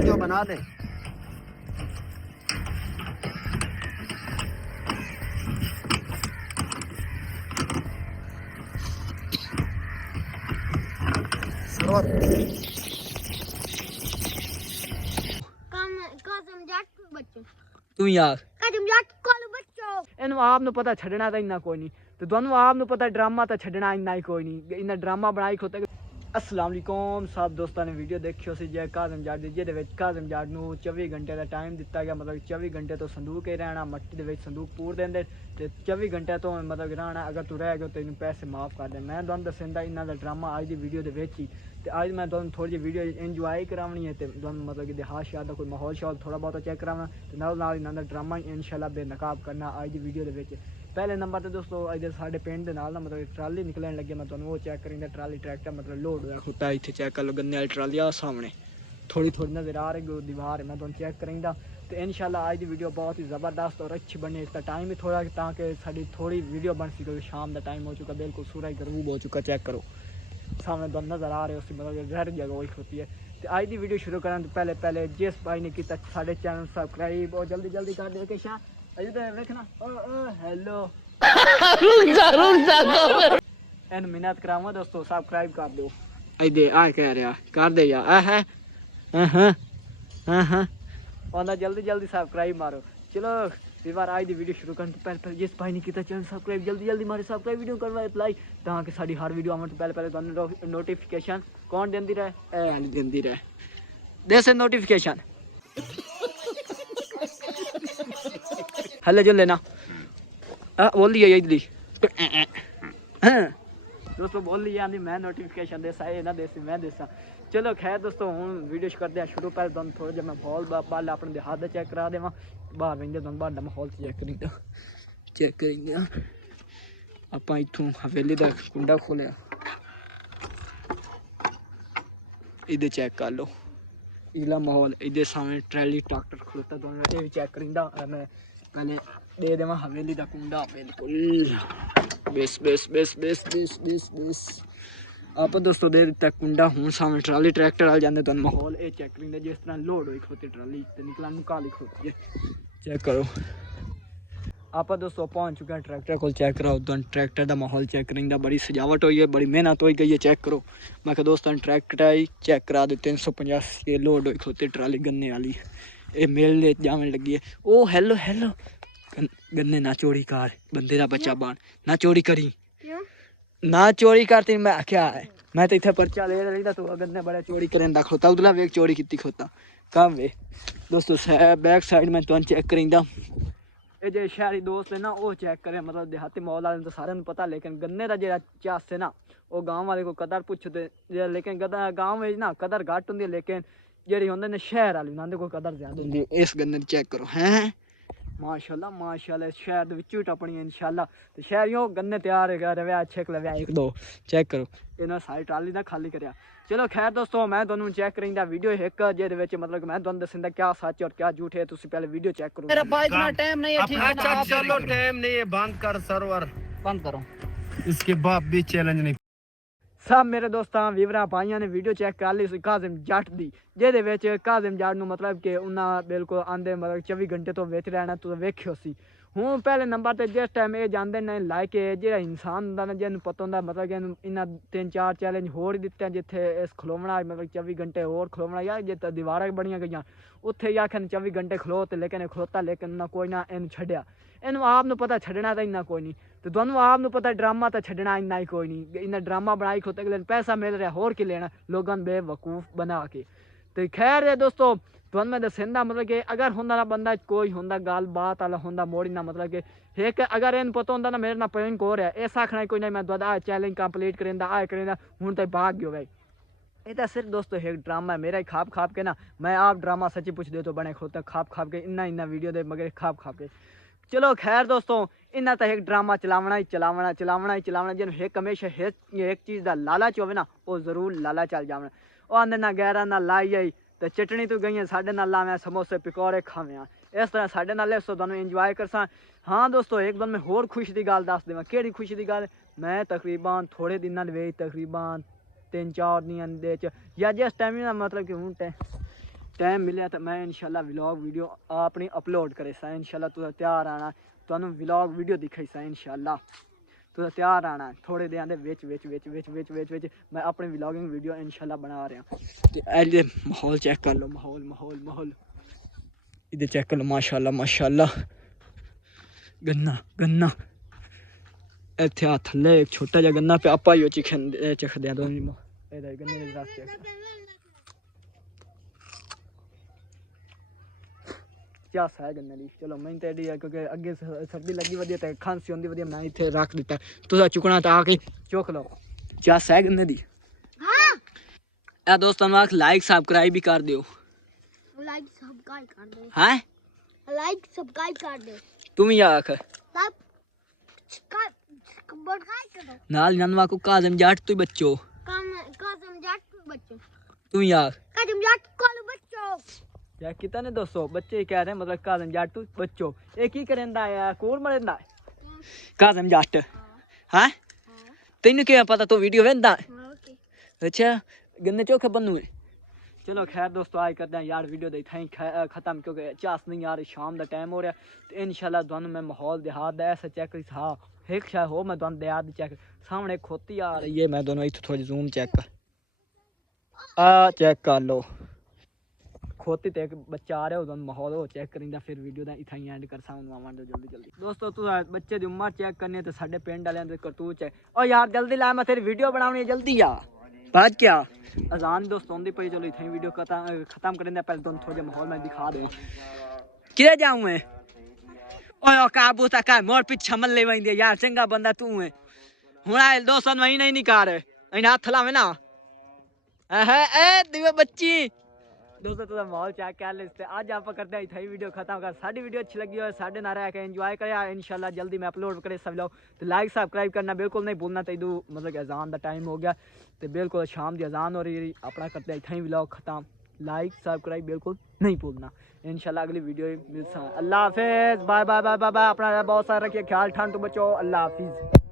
जो बना दे। तू यार ਇਹਨੂੰ ਆਪ ਨੂੰ ਪਤਾ ਛੱਡਣਾ ਤਾਂ ਇੰਨਾ ਕੋਈ ਨਹੀਂ ਤੇ ਤੁਹਾਨੂੰ ਆਪ ਨੂੰ ਪਤਾ ਡਰਾਮਾ ਤਾਂ ਛੱਡਣਾ ਇੰਨਾ ਹੀ ਕੋਈ ਨਹੀਂ ਇੰਨਾ ਡਰਾਮਾ ਬਣਾਈ ਖੋਤੇ। अस्सलाम वालेकुम सब दोस्तों ने वीडियो देखी सी जै काज़म जाट जिहदे विच काज़म जाट नूं 24 घंटे का टाइम दिता गया मतलब 24 घंटे तो संदूक ही रहना मट्टी दे विच संदूक पूर देंदे ते 24 घंटे तो मतलब रहना अगर तू रह गया तेनों पैसे माफ़ कर दे। मैं तुहानूं दस्सदा इन्हां दा ड्रामा अज दी वीडियो दे विच ही ते अज मैं तुहानूं थोड़ी जी वीडियो इंजॉय करावनी है ते तुहानूं मतलब कि देहात शहर दा कोई माहौल शाहौल थोड़ा बहुत चेक करावना ते नाल इन्हां दा ड्रामा इंशाअल्लाह बेनकाब करना अज दी वीडियो दे विच। पहले नंबर तो दोस्तों अज साढ़े पिंड के नाल ना मतलब ट्राली निकलन लगे मैं तुहानूं वो चेक करेंगे ट्राली ट्रैक्टर मतलब लोड होया खुट्टा इत्थे चेक कर लो गन्ने वाली ट्राली आ सामने थोड़ी थोड़ी नज़र आ रही दीवार है मैं तुहानूं चेक करेंगे तो इंशाल्लाह आज की वीडियो बहुत ही ज़बरदस्त और अच्छी बनी। इसका टाइम ही थोड़ा ताकि साड़ी थोड़ी वीडियो बन सके क्योंकि शाम का टाइम हो चुका बिल्कुल सूरज गरूब हो चुका चेक करो सामने तुहानूं नज़र आ रहे हो उसी मतलब घर जगह वही खलोती है। तो आज की वीडियो शुरू करने तो पहले जिस भाई ने किया साढ़े चैनल सबसक्राइब और जल्दी जल्दी कर दे कि अजय तो देखना हेलो इन मिन्नत करावा दोस्तों सब्सक्राइब कर दो इधे आ कह रहा कर दे यार है जल्दी जल्दी सब्सक्राइब मारो। चलो इस बार आज की वीडियो शुरू करने तो पहले जिस भाई ने किया चैनल सब्सक्राइब जल्दी जल्दी मारे सब्सक्राइब वीडियो करवा लाइक ताकि साड़ी हर वीडियो आने तो पहले तुहानूं नोटिफिकेशन कौन देंदी रहे देंदी रहे दे से नोटिफिकेशन हले जो लेना बोल दिया इधली दोस्तों बोल लिया मैं नोटिफिकेशन देसा ये ना देसी मैं देसा। चलो खैर दोस्तों हूँ वीडियो करते हैं शुरू पहले तुम थोड़ा जहा माहौल बाल अपने देहात का चेक करा देव बाहर बहते तुम बाहर का माहौल चेक करेंगे आप इतों हवेली का कुंडा खोलिया इधर चेक कर लो इला माहौल इधर सामने ट्रैली ट्रैक्टर खलोता दोनों ये भी चेक करेंगे मैं पहले दे देव हवेली का कुंडा बिल्कुल base base base base base base base आप दोस्तों दे दिता कुंडा हूँ सामने ट्राली ट्रैक्टर आ जाते तुम माहौल ये चेक करेंगे जिस तरह लोड हुई खलोती ट्राली तो निकला काली खलोती है चेक करो आप दोस्तों पहुँच चुके हैं ट्रैक्टर को चेक कराओ तुम ट्रैक्टर का माहौल चेक करेंगे बड़ी सजावट हुई है बड़ी मेहनत हो गई है चेक करो। मैं क्या दोस्तों ट्रैक्टर आई चेक करा दो 385 लोड हुई खलोती ट्राली गन्ने वाली ये मेल जावन लगी है ओ हेलो हेलो गन्ने ना चोरी कर बंदे का बच्चा बन ना चोरी करी ना चोरी करती मैं क्या है मैं तो इतने पर्चा ले रही तू गन्ने बड़े चोरी करें खोता उधला वेग चोरी की खोता कम वे दोस्तों बैक साइड में तुम चेक करेंगे ये जो शहरी दोस्त है ना वो चेक करें मतलब देहाती माहौल वाले तो सारे पता लेकिन गन्ने का जो चास है ना वो गाँव वाले को कदर पुछते लेकिन गाँव में ना कदर घट होंगी लेकिन जी होंगे शहर वाली उन्होंने कोई कदर ज्यादा होंगी। इस गन्ने चेक करो हैं माशाल्लाह माशाल्लाह शहर दे विचों टपनी इंशाल्लाह तो शहरियों गन्ने तैयार रहा अच्छे लव्या एक दो चेक करो इन्होंने सारी ट्राली ना खाली कराया। चलो खैर दोस्तों मैं तुहानूं चेक करेंदा वीडियो एक जेदे विच मतलब मैं तुहानूं दस्सदा क्या सच और क्या झूठ है तुसीं पहले वीडियो चेक करो। मेरा भाई इतना टाइम नहीं है ठीक है ना चलो टाइम नहीं है बंद कर सर्वर बंद करो इसके बाद भी चैलेंज नहीं सब मेरे दोस्तों वीवरा भाइयों ने वीडियो चेक कर ली काज़म जट दी जेदे विच काज़म जट नूं मतलब कि उन्हें बिल्कुल आंदे मतलब 24 घंटे तो विच रहना तुसीं वेखियो सी हूँ पहले नंबर पर जिस टाइम ये जाते हैं लाइक जो इंसान होंगे ना जिन्होंने पता होंगे मतलब कि इन्हें 3-4 चैलेंज होर दिते हैं जिथे इस खलोवना मतलब 24 घंटे होर खलोवना या जिते दीवार बनिया गई उत्थे आखन 24 घंटे खलो तो लेकिन खलोता लेकिन ना कोई ना इन छड्या इन्हू आप पता छड्डना तो इन्ना कोई नहीं तो तुहानूं आप पता ड्रामा तो छड्डना इन्ना ही कोई नहीं इन्ना ड्रामा बनाई खोते अगले पैसा मिल रहा होर की लेना लोगों बेवकूफ़ बना के तो खैर है दोस्तों तुहानूं मैं दस्सदा मतलब कि अगर होंदा ना बंदा कोई होंदा गल बात वाला होंदा मोड़ी ना मतलब कि एक अगर इन पता होंदा ना मेरे ना प्रैंक हो रहा है इस आखना कोई नहीं मैं दुआ चैलेंज कंप्लीट करेंदा आ करेंदा हूँ तो भाग गयो भाई ये तो सिर्फ दोस्तों एक ड्रामा है मेरा ही खाप खाप के ना मैं आप ड्रामा सच्ची पूछ दे तो बने खोता खाप खाप के इन्ना वीडियो दे मगर खाप खाप के। चलो खैर दोस्तों इन्ना तो एक ड्रामा चलावना ही चलावना चलावना ही चलावना जिन एक हमेशा एक चीज़ का लालच हो ना वो जरूर लाला चल जावना वो आंदे ना गैरा ना लाई आई तो चटनी तो गई साढ़े नाल लावें समोसे पकौड़े खावें इस तरह साढ़े नाल सो तुहानूं इंजॉय करसा। हाँ दोस्तों एक बार मैं होर खुशी की गल दस देवां केड़ी खुशी की गल मैं तकरीबन थोड़े दिनों तकरीबन 3-4 दिन या जिस टाइम ना मतलब कि हूँ टाइम मिले तो मैं इंशाल्लाह व्लॉग वीडियो अपनी अपलोड करे सा इंशाल्लाह। तुस तैयार आना, तुहानू व्लॉग वीडियो दिखाई सा इंशाल्लाह। तुस तैयार आना थोड़े दिन दे विच मैं अपनी व्लॉगिंग वीडियो इंशाल्लाह बना रहा। ते एल्ले माहौल चेक कर लो, माहौल इधर चेक कर लो, माशाल्लाह गन्ना इत्थे आ थल्ले एक छोटा जिहा गन्ना पे आपा ही चखदे आ दोनों इधर गन्ने दे रस चेक क्या सा है गन्ने दी। चलो मैं तो एडी है क्योंकि अगे सर्दी लगी वधिया ते खांसी होंदी वधिया, मैं इत्थे रख दिता। तुसा चुकना तो आके चुक लो। क्या सा है गन्ने दी। हाँ ए दोस्तों आख लाइक सब्सक्राइब भी कर दियो। लाइक सब्सक्राइब कर दो, हैं लाइक सब्सक्राइब कर दो, तुम ही आख सब सब्सक्राइब करो। नाल ननवा को काजम जाट तू बच्चो काजम जाट बच्चों, तुम ही आख काजम जाट कॉल बच्चों। क्या किता ने दोस्तों बच्चे कह रहे हैं मतलब काजम जाट तू बच्चो एक ही करेंदा है कोर मरेंदा काजम जाट। हैं तेनू क्या पता तू वीडियो वेंदा। ओके अच्छा गन्ने चोखे बनू है। चलो खैर दोस्तों आज करते हैं यार वीडियो दे थाई खत्म क्योंकि चास नहीं यार शाम का टाइम हो रहा। तो इंशाल्लाह तुहानू मैं माहौल देहात दा ऐसा चेक करी हाँ एक शायद हो मैं तुहानू देहात दी चेक सामने खोती आ रही है। मैं दोनों इत्थों थोड़ी जूम चेक कर चेक कर लो खोती ते एक बच्चा आ रहा है उधर माहौल हो चेक करेंगे फिर वीडियो दा इतना ही एंड कर साउंड जल्दी दोस्तों। तू बच्चे की उम्र चेक करनी है तो साढ़े पिंड वाले दे करतूत है। ओ यार जल्दी ला मैं तेरी वीडियो बनानी है जल्दी आ बात क्या अजान दोस्तों आंदी पई। चलो इतना ही वीडियो खत्म करेंगे पहले तुम थोड़े माहौल में दिखा दूँ किधर जाऊँ मैं। ओए काबू तक है मोर पीछे मल्ले वही यार चंगा बंदा तू है हूँ आए दोस्तों वही नहीं निकार इन हाथ लावे ना ए दिवे बच्ची दोस्तों तुझा माहौल चेक कर ले। आज आप करते हैं इतना वीडियो खत्म कर। साड़ी वीडियो अच्छी लगी हो साढ़े ना रह के एंजॉय करें इंशाल्लाह जल्दी मैं अपलोड करे सब लोग। तो लाइक सब्सक्राइब करना बिल्कुल नहीं भूलना। तो इदू मतलब कि अजान का टाइम हो गया तो बिल्कुल शाम की अजान हो रही अपना करते हैं इतना ही व्लॉग खत्म। लाइक सब्सक्राइब बिल्कुल नहीं भूलना। इंशाल्लाह अगली वीडियो मिलता। अल्लाह हाफिज़ bye bye bye bye bye. अपना बहुत सारा रखिए ख्याल ठंड तो बचो। अल्लाह हाफिज़।